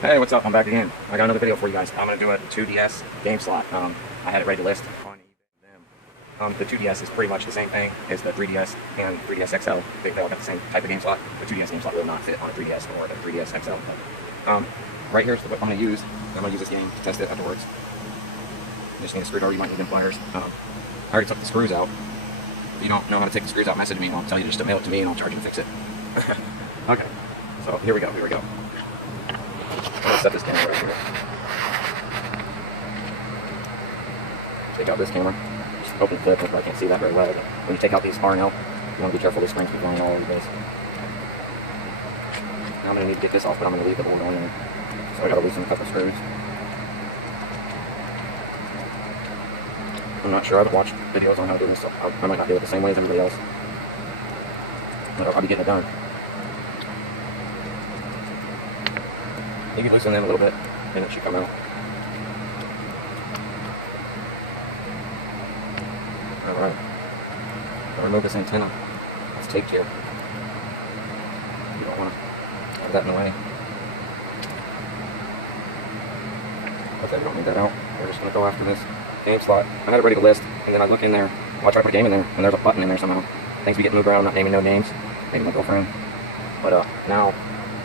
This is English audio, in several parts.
Hey, what's up? I'm back again. I got another video for you guys. I'm going to do a 2DS game slot. I had it ready to list on eBay. The 2DS is pretty much the same thing as the 3DS and 3DS XL. They all got the same type of game slot. The 2DS game slot will not fit on a 3DS or the 3DS XL. Right here's what I'm going to use. I'm going to use this game to test it afterwards. You just need a screwdriver. You might need them pliers. I already took the screws out. If you don't know how to take the screws out, message me and I'll tell you just to mail it to me and I'll charge you to fix it. Okay, so here we go. I'm going to set this camera right here. Take out this camera. Just open the clip, I can't see that very well. But when you take out these R&L, you want to be careful, these springs can be going all over the place. Now I'm going to need to get this off, but I'm going to leave the board on there. So I got to loosen a couple screws. I'm not sure, I haven't watched videos on how to do this, so I might not do it the same way as everybody else. But I'll be getting it done. You can loosen them a little bit, and it should come out. Alright. I'll remove this antenna. It's taped here. You don't want to have that in the way. Okay, we don't need that out. We're just going to go after this game slot. I had it ready to list, and then I look in there. Well, I try to put a game in there, and there's a button in there somehow. Things be getting moved around, not naming no names. Maybe my girlfriend. But now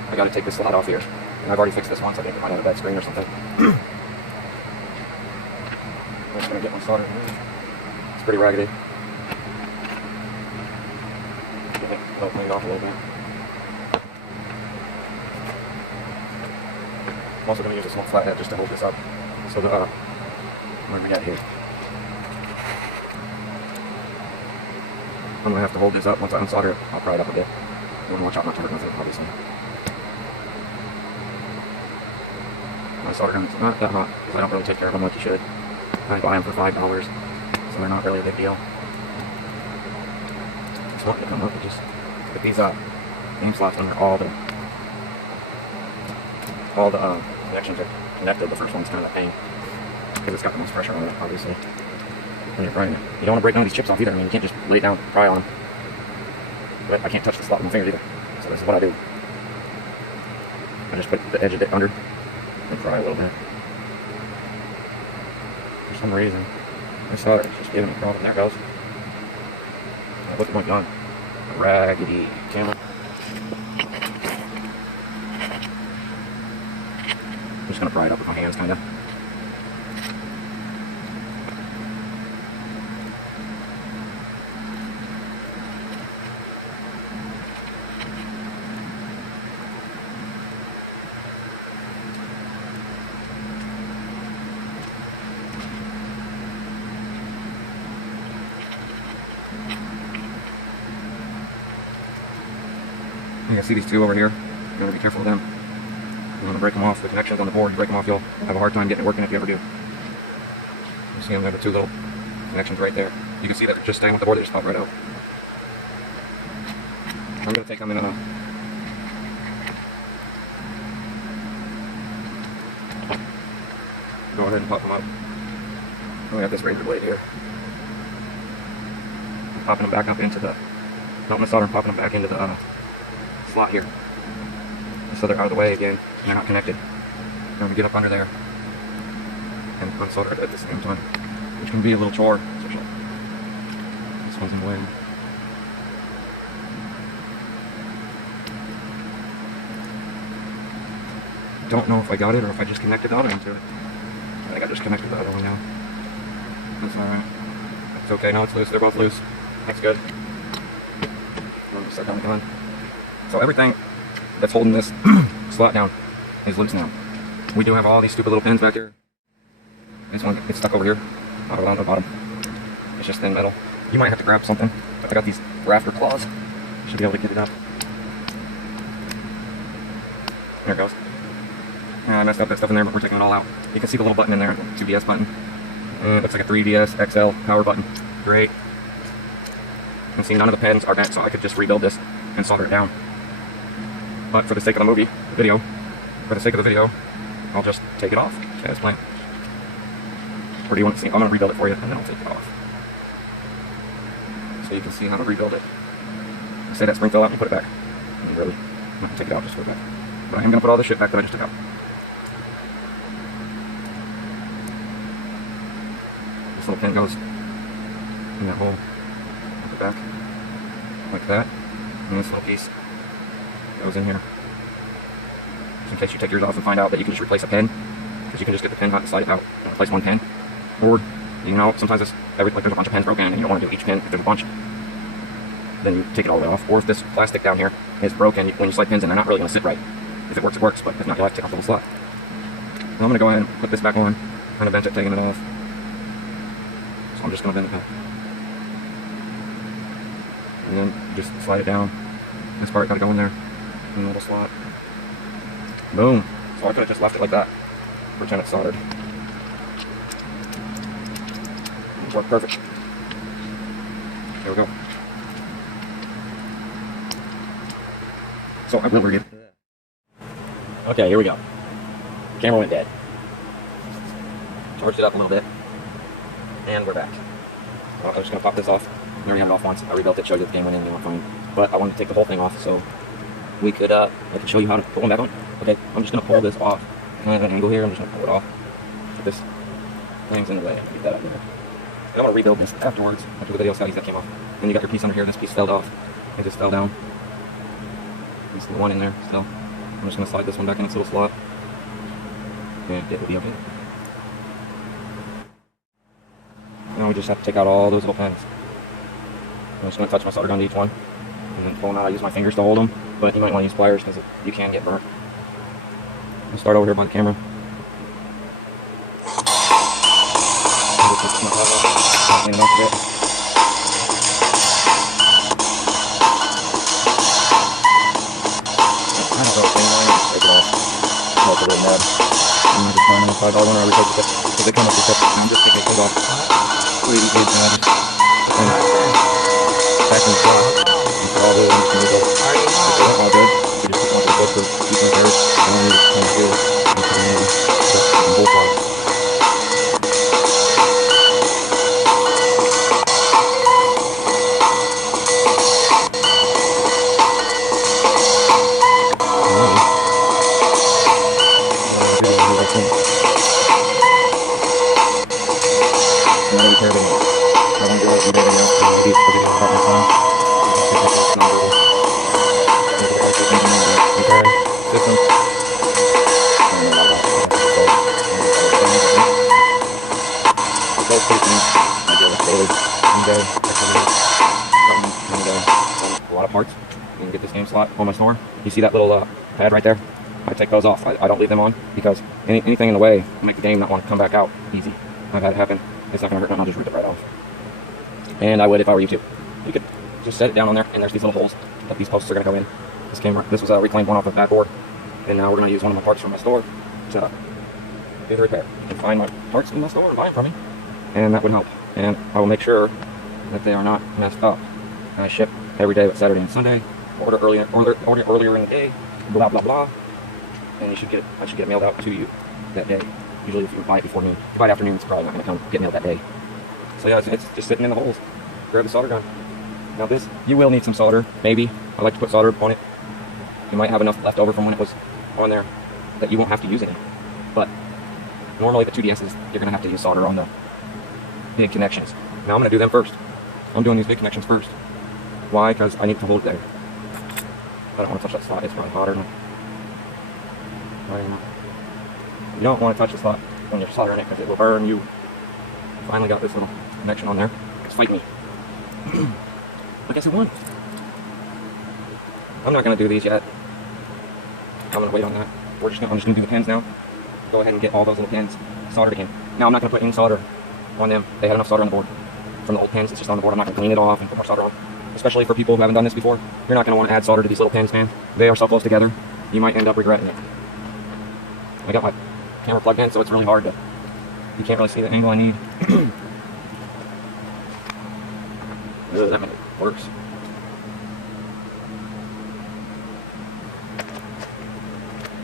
I got to take this slot off here. And I've already fixed this once. I think it might have a bad screen or something. I'm just going to get my solder here. It's pretty raggedy. I'll clean it off a little bit. I'm also going to use a small flathead just to hold this up. So the, where do we get here? I'm going to have to hold this up once I unsolder it. I'll pry it up a bit. You want to watch out not to hurt myself, obviously. My solder gun's not that hot, because I don't really take care of them like you should. I buy them for $5, so they're not really a big deal. It's not going to come up, but just put these game slots under all the connections are connected. The first one's kind of a pain, because it's got the most pressure on it, obviously. When you're prying it. You don't want to break none of these chips off either. I mean, you can't just lay it down and pry on them. But I can't touch the slot with my fingers either. So this is what I do. I just put the edge of it under and pry a little bit. For some reason, I saw it, it's just giving me a problem. There it goes. Now look at my gun. A raggedy camera. I'm just going to pry it up with my hands, kind of. You can see these two over here. You want to be careful of them. You want to break them off. The connections on the board, you break them off, you'll have a hard time getting it working if you ever do. You see them there, the two little connections right there. You can see that they're just staying with the board, they just pop right out. I'm going to take them in go ahead and pop them up. We have this razor blade here. I'm popping them back up into the, not my solder, I'm popping them back into the slot here, so they're out of the way again and they're not connected. I'm going to get up under there and unsolder it at the same time, which can be a little chore, especially this one's in the way. Don't know if I got it or if I just connected the other one to it. I think I just connected the other one now. That's alright. It's okay, now it's loose, they're both loose. That's good. I'm going to set down the gun. So everything that's holding this slot down is loose now. We do have all these stupid little pins back here. This one gets stuck over here, on the bottom. It's just thin metal. You might have to grab something, but I got these rafter claws. Should be able to get it up. There it goes. I messed up that stuff in there, but we're taking it all out. You can see the little button in there, 2DS button. It looks like a 3DS XL power button. Great. You can see none of the pins are bent, so I could just rebuild this and solder it down. But for the sake of the video, I'll just take it off as planned. Or do you want to see? I'm going to rebuild it for you, and then I'll take it off. So you can see how to rebuild it. Say that spring fell out and you put it back. And really, I'm not going to take it out, just put it back. But I am going to put all the shit back that I just took out. This little pin goes in that hole at the back, like that. And this little piece goes in here. Just in case you take yours off and find out that you can just replace a pin, because you can just get the pin out and slide it out and replace one pin. Or, you know, sometimes it's like there's a bunch of pins broken and you don't want to do each pin. If there's a bunch, then you take it all the way off. Or if this plastic down here is broken, when you slide pins in, they're not really going to sit right. If it works, it works, but if not, you'll have to take off the whole slot. Now I'm going to go ahead and put this back on, kind of bent it, taking it off. So I'm just going to bend it back. And then just slide it down. This part got to go in there, in the little slot. Boom. So I could have just left it like that, pretend it's soldered. It worked perfect. There we go. So I will read it. Okay, here we go. Camera went dead. Charged it up a little bit. And we're back. Well, I'm just going to pop this off. I already had it off once. I rebuilt it, showed you the game went in, and it went fine. But I wanted to take the whole thing off, so we could, I can show you how to put one back on. Okay, I'm just going to pull this off. Kind of an angle here, I'm just going to pull it off. Get this thing's in the way. Get that out of there. I want to rebuild this afterwards, after the video settings that came off. Then you got your piece under here, this piece fell off. It just fell down. There's the one in there still. I'm just going to slide this one back in its little slot. And it will be okay. Now we just have to take out all those little pins. I'm just going to touch my solder gun to each one. And then pull them out. I use my fingers to hold them. But you might want to use pliers because you can get burnt. I'll start over here by the camera. Clean it off a bit. I don't know if anyone just take it off. Melt a little nub. And I just find them inside all one or replace it because they come with the tip. I'm just taking it off. Really easy to just back in the slot. And all the ones can go. All good. You just put one to go for each one there. And then you just kind of feel it. And put it in the whole slot. A lot of parts. You can get this game slot on my store. You see that little pad right there? I take those off. I don't leave them on because anything in the way will make the game not want to come back out easy. I've had it happen. It's not going to hurt nothing. I'll just rip it right off. And I would if I were you too. You could just set it down on there, and there's these little holes that these posts are going to go in. This camera, this was a reclaimed one off of that board, and now we're going to use one of my parts from my store to do the repair. You can find my parts in my store and buy them from me, and that would help. And I will make sure that they are not messed up. I ship every day but Saturday and Sunday. Order earlier in the day. Blah blah blah. And you should get it. I should get it mailed out to you that day. Usually, if you buy it before noon, if you buy it afternoon, it's probably not going to come get mailed that day. So yeah, it's just sitting in the holes. Grab the solder gun. Now this, you will need some solder. Maybe I like to put solder on it. You might have enough left over from when it was on there that you won't have to use any. But normally the 2DSs, you're going to have to use solder on the big connections. Now I'm going to do them first. I'm doing these big connections first. Why? Because I need to hold it there. I don't want to touch that slot. It's probably hotter than you don't want to touch the slot when you're soldering it because it will burn you. Finally got this little connection on there. It's fighting me. I guess it won. I'm not going to do these yet. I'm going to wait on that. I'm just going to do the pins now. Go ahead and get all those little pins soldered again. Now I'm not going to put any solder on them. They had enough solder on the board. From the old pins, it's just on the board. I'm not going to clean it off and put more solder on. Especially for people who haven't done this before. You're not going to want to add solder to these little pins, man. They are so close together, you might end up regretting it. I got my camera plugged in, so it's really hard to... You can't really see the angle I need. That mean it works.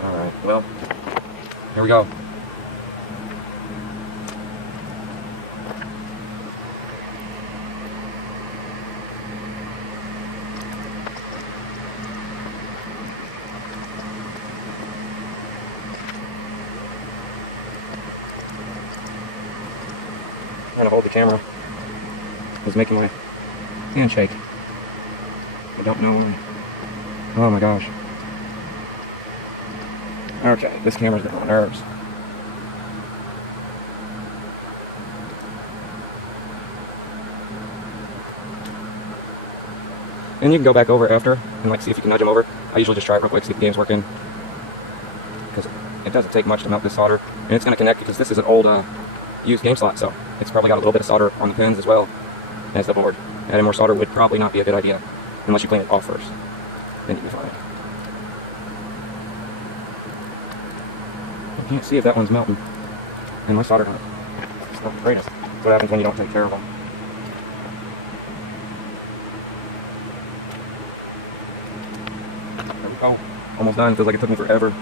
Alright, well, here we go. trying to hold the camera is making my hand shake. I don't know why. Oh my gosh. Okay, this camera's getting on my nerves. And you can go back over after and like see if you can nudge them over. I usually just try it real quick, see if the game's working. Because it doesn't take much to melt this solder. And it's going to connect because this is an old used game slot, so it's probably got a little bit of solder on the pins as well as the board. Adding more solder would probably not be a good idea unless you clean it off first. Then you'll be fine. I can't see if that one's melting. And my solder gun. It's not the greatest. That's what happens when you don't take care of them. There we go. Almost done. Feels like it took me forever.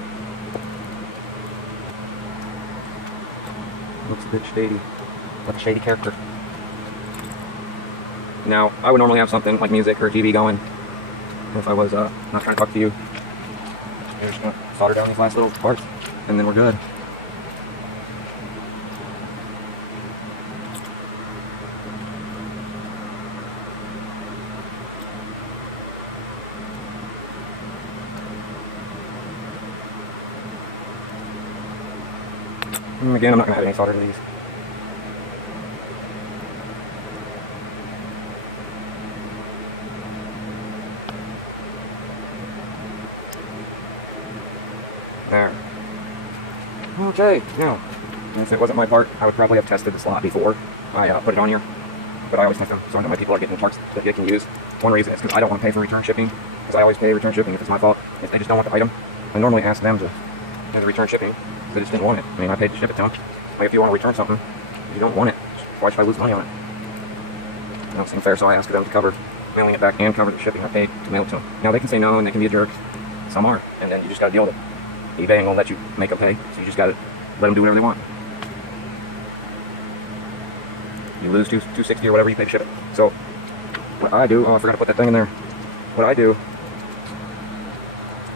Looks a bit shady. Like a shady character. Now, I would normally have something like music or TV going if I was not trying to talk to you. We're just going to solder down these last little parts, and then we're good. And again, I'm not going to have any solder to these. There. Okay, now, if it wasn't my part, I would probably have tested the slot before I put it on here. But I always test them, so I know my people are getting parts that they can use. One reason is because I don't want to pay for return shipping, because I always pay return shipping if it's my fault. If they just don't want the item, I normally ask them to do the return shipping, because they just didn't want it. I mean, I paid to ship it to them. Like, if you want to return something, if you don't want it, why should I lose money on it? That don't seem fair, so I ask them to cover mailing it back and cover the shipping I paid to mail it to them. Now, they can say no, and they can be a jerk. Some are, and then you just got to deal with it. eBay ain't gonna let you make them pay, so you just gotta let them do whatever they want. You lose $260 or whatever you pay to ship it. So what I do, oh, I forgot to put that thing in there. What I do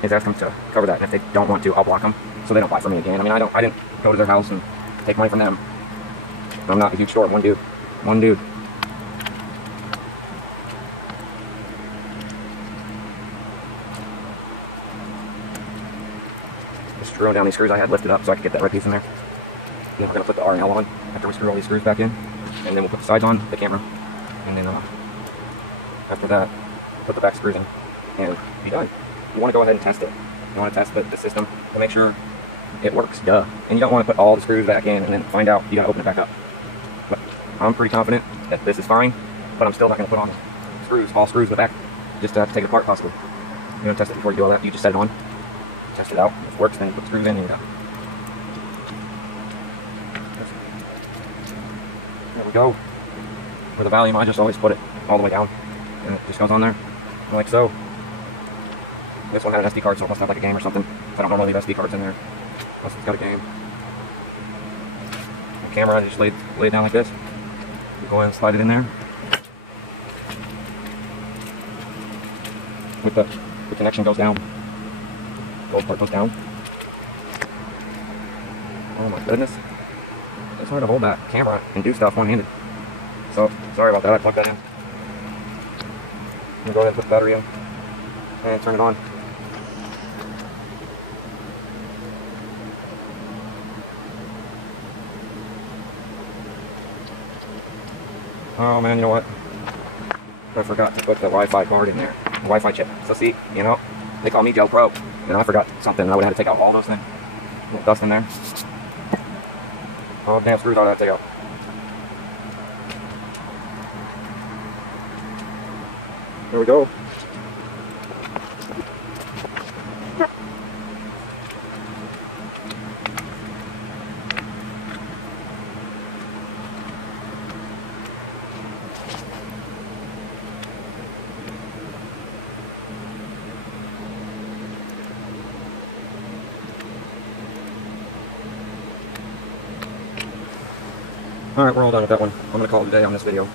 is ask them to cover that, and if they don't want to, I'll block them so they don't buy from me again. I mean, I didn't go to their house and take money from them. I'm not a huge store. One dude. Just screwing down these screws I had lifted up so I could get that red piece in there. Then we're gonna put the R and L on after we screw all these screws back in, and then we'll put the sides on the camera, and then after that, put the back screws in, and be done. You want to go ahead and test it. You want to test the system to make sure it works, duh. And you don't want to put all the screws back in and then find out you got to open it back up. But I'm pretty confident that this is fine, but I'm still not going to put on screws, all screws in the back, just to have to take it apart possibly. You don't test it before you do all that. You just set it on, test it out. If it works, then you put the screws in and you're done. There we go. For the volume, I just always put it all the way down, and it just goes on there, like so. This one had an SD card, so it must have like a game or something. I don't normally leave SD cards in there, unless it's got a game. The camera, I just lay it down like this. You go ahead and slide it in there. With the connection goes down. The gold part goes down. Oh my goodness. It's hard to hold that camera and do stuff one-handed. So, sorry about that, I plugged that in. I'm gonna go ahead and put the battery in and turn it on. Oh man, you know what? I forgot to put the Wi-Fi card in there. The Wi-Fi chip. So see, you know, they call me Joe Pro. And I forgot something. I would have had to take out all those things. A little dust in there. Oh, damn screws I would have to take out. There we go. Alright, we're all done with that one. I'm going to call it a day on this video.